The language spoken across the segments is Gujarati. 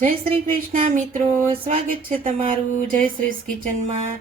જય શ્રી કૃષ્ણ મિત્રો, સ્વાગત છે તમારું જય શ્રી કિચનમાં.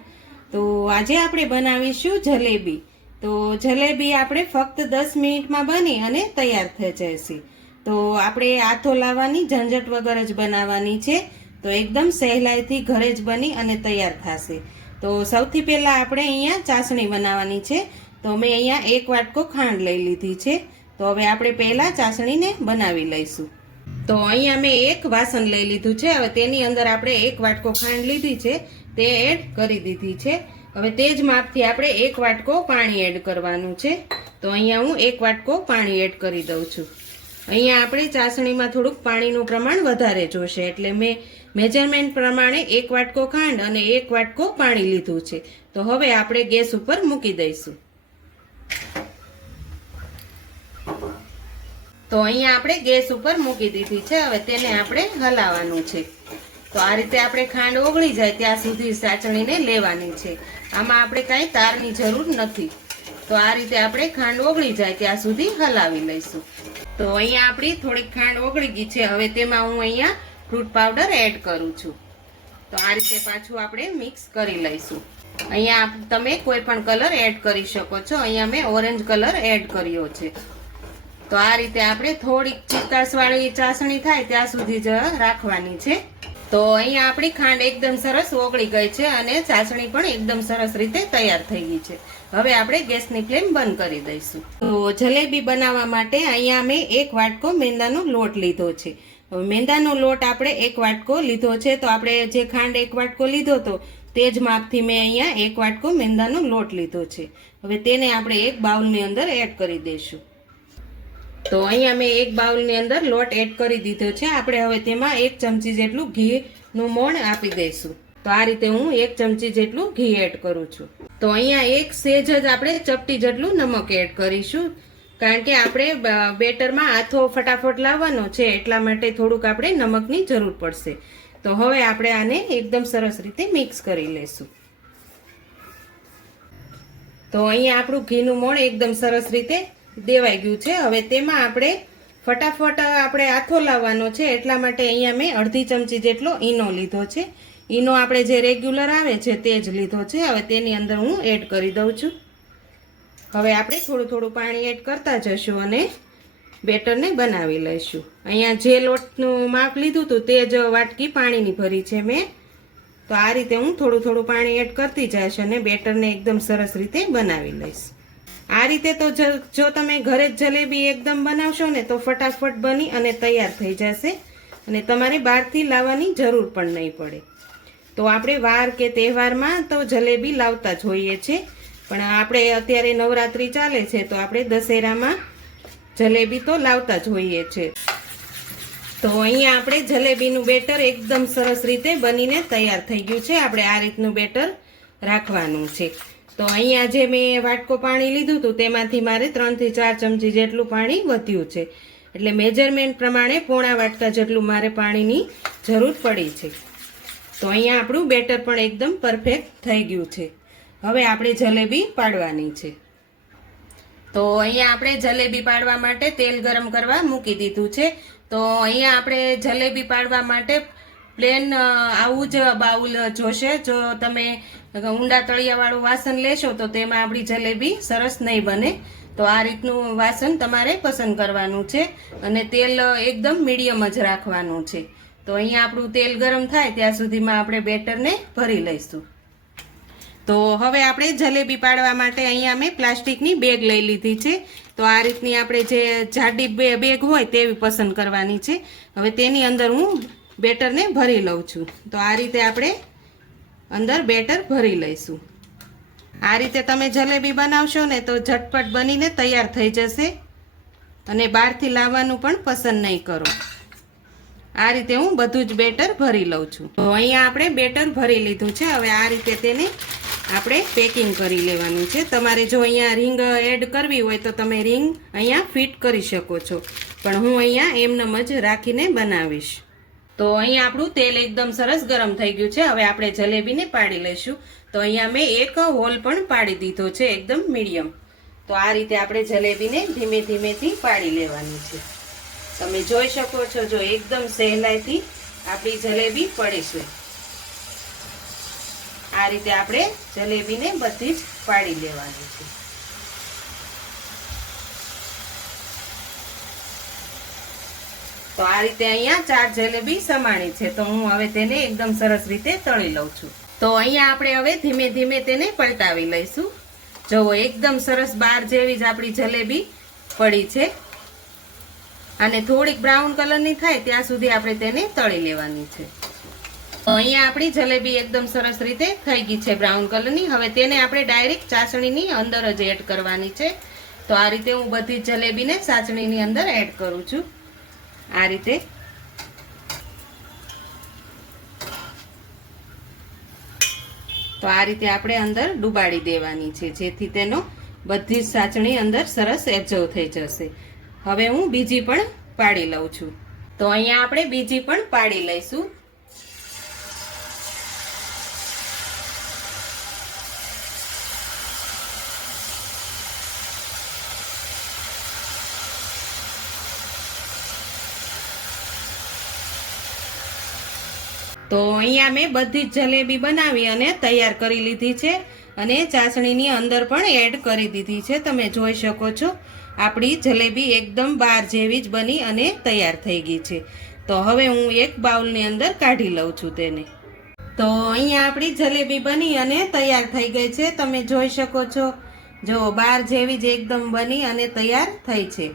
તો આજે આપણે બનાવીશું જલેબી. તો જલેબી આપણે ફક્ત દસ મિનિટમાં બની અને તૈયાર થઈ જશે. તો આપણે આથો લાવવાની, ઝંઝટ વગર જ બનાવવાની છે. તો એકદમ સહેલાઈથી ઘરે જ બની અને તૈયાર થશે. તો સૌથી પહેલાં આપણે અહીંયા ચાસણી બનાવવાની છે. તો મેં અહીંયા એક વાટકો ખાંડ લઈ લીધી છે. તો હવે આપણે પહેલાં ચાસણીને બનાવી લઈશું. તો અહીંયા મેં એક વાસણ લઈ લીધું છે. હવે તેની અંદર આપણે એક વાટકો ખાંડ લીધી છે. તે એડ કરી દીધી છે. હવે તે જ માપથી આપણે એક વાટકો પાણી એડ કરવાનું છે. તો અહીંયા હું એક વાટકો પાણી એડ કરી દઉં છું. અહીંયા આપણે ચાસણીમાં થોડુંક પાણીનું પ્રમાણ વધારે જોશે. એટલે મેં મેજરમેન્ટ પ્રમાણે એક વાટકો ખાંડ અને એક વાટકો પાણી લીધું છે. તો હવે આપણે ગેસ ઉપર મૂકી દઈશું. તો અહીંયા આપણે ગેસ ઉપર મૂકી દીધી છે. હવે તેને આપણે હલાવવાનું છે. તો આ રીતે આપણે ખાંડ ઓગળી જાય ત્યાં સુધી સાચણીને લેવાની છે. આમાં આપણે કાંઈ તારની જરૂર નથી. તો આ રીતે આપણે ખાંડ ઓગળી જાય ત્યાં સુધી હલાવી લઈશું. તો અહીંયા આપણી થોડીક ખાંડ ઓગળી ગઈ છે. હવે તેમાં હું અહીંયા ફ્રૂટ પાવડર એડ કરું છું. તો આ રીતે પાછું આપણે મિક્સ કરી લઈશું. અહીંયા તમે કોઈ પણ કલર એડ કરી શકો છો. અહીંયા મેં ઓરેન્જ કલર એડ કર્યો છે. તો આ રીતે આપણે થોડીક ચિત્તાસવાળી ચાસણી થાય ત્યાં સુધી જ રાખવાની છે. તો અહીંયા આપણી ખાંડ એકદમ સરસ ઓગળી ગઈ છે અને ચાસણી પણ એકદમ સરસ રીતે તૈયાર થઈ ગઈ છે. હવે આપણે ગેસની ફ્લેમ બંધ કરી દઈશું. તો જલેબી બનાવવા માટે અહીંયા મેં એક વાટકો મેંદાનો લોટ લીધો છે. મેંદાનો લોટ આપણે એક વાટકો લીધો છે. તો આપણે જે ખાંડ એક વાટકો લીધો તો તે જ માપથી મેં અહીંયા એક વાટકો મેંદાનો લોટ લીધો છે. હવે તેને આપણે એક બાઉલની અંદર એડ કરી દઈશું. તો અહીંયા મેં એક બાઉલની અંદર લોટ એડ કરી દીધો છે. આપણે હવે તેમાં એક ચમચી જેટલું ઘીનું મોણ આપી દઈશું. તો આ રીતે હું એક ચમચી જેટલું ઘી એડ કરું છું. તો અહીંયા એક સેજ જ આપણે ચપટી જેટલું નમક એડ કરીશું. કારણ કે આપણે બેટરમાં આથો ફટાફટ લાવવાનો છે, એટલા માટે થોડુંક આપણે નમકની જરૂર પડશે. તો હવે આપણે આને એકદમ સરસ રીતે મિક્સ કરી લઈશું તો અહીંયા આપણું ઘીનું મોણ એકદમ સરસ રીતે દેવાઈ ગયું છે. હવે તેમાં આપણે ફટાફટ આપણે આથો લાવવાનો છે. એટલા માટે અહીંયા મેં અડધી ચમચી જેટલો ઈનો લીધો છે. ઈનો આપણે જે રેગ્યુલર આવે છે તે જ લીધો છે. હવે તેની અંદર હું એડ કરી દઉં છું. હવે આપણે થોડું થોડું પાણી એડ કરતા જશું અને બેટરને બનાવી લઈશું. અહીંયા જે લોટનું માપ લીધું હતું તે જ વાટકી પાણીની ભરી છે મેં. તો આ રીતે હું થોડું થોડું પાણી એડ કરતી જઈશ અને બેટરને એકદમ સરસ રીતે બનાવી લઈશ. આ રીતે તો જ- તમે ઘરે જ જલેબી એકદમ બનાવશો ને તો ફટાફટ બની અને તૈયાર થઈ જશે. અને તમારે બહારથી લાવવાની જરૂર પણ નહીં પડે. તો આપણે વાર કે તહેવારમાં તો જલેબી લાવતા જ હોઈએ છે પણ આપણે અત્યારે નવરાત્રિ ચાલે છે તો આપણે દશેરામાં જલેબી તો લાવતા જ હોઈએ છે તો અહીંયા આપણે જલેબીનું બેટર એકદમ સરસ રીતે બનીને તૈયાર થઈ ગયું છે. આપણે આ રીતનું બેટર રાખવાનું છે. તો અહીંયા જે મેં વાટકો પાણી લીધું હતું, તેમાંથી મારે ત્રણથી ચાર ચમચી જેટલું પાણી વધ્યું છે. એટલે મેજરમેન્ટ પ્રમાણે પોણા વાટકા જેટલું મારે પાણીની જરૂર પડી છે. તો અહીંયા આપણું બેટર પણ એકદમ પરફેક્ટ થઈ ગયું છે. હવે આપણે જલેબી પાડવાની છે. તો અહીંયા આપણે જલેબી પાડવા માટે તેલ ગરમ કરવા મૂકી દીધું છે. તો અહીંયા આપણે જલેબી પાડવા માટે પ્લેન આવું જ બાઉલ જોશે. જો તમે ઊંડા તળિયાવાળું વાસણ લેશો, તો તેમાં આપણી જલેબી સરસ નહીં બને. તો આ રીતનું વાસણ તમારે પસંદ કરવાનું છે અને તેલ એકદમ મીડિયમ જ રાખવાનું છે. તો અહીંયા આપણું તેલ ગરમ થાય, ત્યાં સુધીમાં આપણે બેટરને ભરી લઈશું. તો હવે આપણે જલેબી પાડવા માટે અહીંયા મેં પ્લાસ્ટિકની બેગ લઈ લીધી છે. તો આ રીતની આપણે જે જાડી બેગ હોય તેવી પસંદ કરવાની છે. હવે તેની અંદર હું બેટરને ભરી લઉં છું. તો આ રીતે આપણે અંદર બેટર ભરી લઈશું. આ રીતે તમે જલેબી બનાવશો ને તો ઝટપટ બનીને તૈયાર થઈ જશે અને બહારથી લાવવાનું પણ પસંદ નહીં કરો. આ રીતે હું બધું જ બેટર ભરી લઉં છું. તો અહીંયા આપણે બેટર ભરી લીધું છે. હવે આ રીતે તેને આપણે પેકિંગ કરી લેવાનું છે. તમારે જો અહીંયા રિંગ એડ કરવી હોય તો તમે રિંગ અહીંયા ફિટ કરી શકો છો. પણ હું અહીંયા એમનેમ જ રાખીને બનાવીશ. તો અહીં આપણું તેલ એકદમ સરસ ગરમ થઈ ગયું છે. હવે આપણે જલેબીને પાડી લઈશું. તો અહીંયા મેં એક હોલ પણ પાડી દીધો છે, એકદમ મીડિયમ. તો આ રીતે આપણે જલેબીને ધીમે ધીમેથી પાડી લેવાની છે. તમે જોઈ શકો છો, જો એકદમ સહેલાઈથી આપણી જલેબી પડી છે. આ રીતે આપણે જલેબીને બધી જ પાડી લેવાની છે. તો આ રીતે અહીંયા ચાર જલેબી સમાણી છે. તો હું હવે તેને એકદમ સરસ રીતે તળી લઉં છું. તો અહીંયા આપણે હવે ધીમે ધીમે તેને પલટાવી લઈશું. જુઓ એકદમ સરસ બાર જેવી જ આપણી જલેબી પડી છે. અને થોડીક બ્રાઉન કલરની થાય ત્યાં સુધી આપણે તેને તળી લેવાની છે. તો અહીંયા આપણી જલેબી એકદમ સરસ રીતે થઈ ગઈ છે બ્રાઉન કલરની. હવે તેને આપણે ડાયરેક્ટ ચાસણીની અંદર જ એડ કરવાની છે. તો આ રીતે હું બધી જલેબીને ચાસણીની અંદર એડ કરું છું. આ રીતે. તો આ રીતે આપણે અંદર ડુબાડી દેવાની છે, જેથી તેનો બધી જ સાચણી અંદર સરસ એબ્ઝર્વ થઈ જશે. હવે હું બીજી પણ પાડી લઉં છું. તો અહીંયા આપણે બીજી પણ પાડી લઈશું. તો અહીંયા મેં બધી જ જલેબી બનાવી અને તૈયાર કરી લીધી છે અને ચાસણીની અંદર પણ એડ કરી દીધી છે. તમે જોઈ શકો છો, આપણી જલેબી એકદમ બાર જેવી જ બની અને તૈયાર થઈ ગઈ છે. તો હવે હું એક બાઉલની અંદર કાઢી લઉં છું તેને. તો અહીંયા આપણી જલેબી બની અને તૈયાર થઈ ગઈ છે. તમે જોઈ શકો છો, જો બાર જેવી જ એકદમ બની અને તૈયાર થઈ છે.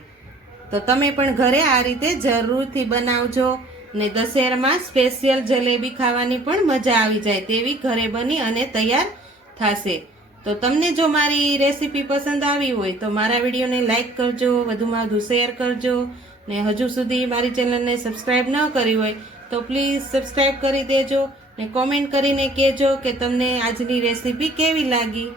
તો તમે પણ ઘરે આ રીતે જરૂરથી બનાવજો. ને દશેરામાં સ્પેશિયલ જલેબી ખાવાની પણ મજા આવી જાય તેવી ઘરે બની અને તૈયાર થશે. તો તમને જો મારી રેસીપી પસંદ આવી હોય તો મારા વિડીયોને લાઇક કરજો વધુમાં વધુ શેર કરજો ને હજુ સુધી મારી ચેનલને સબસ્ક્રાઈબ ન કરી હોય તો પ્લીઝ સબસ્ક્રાઈબ કરી દેજો ને કોમેન્ટ કરીને કહેજો કે તમને આજની રેસીપી કેવી લાગી.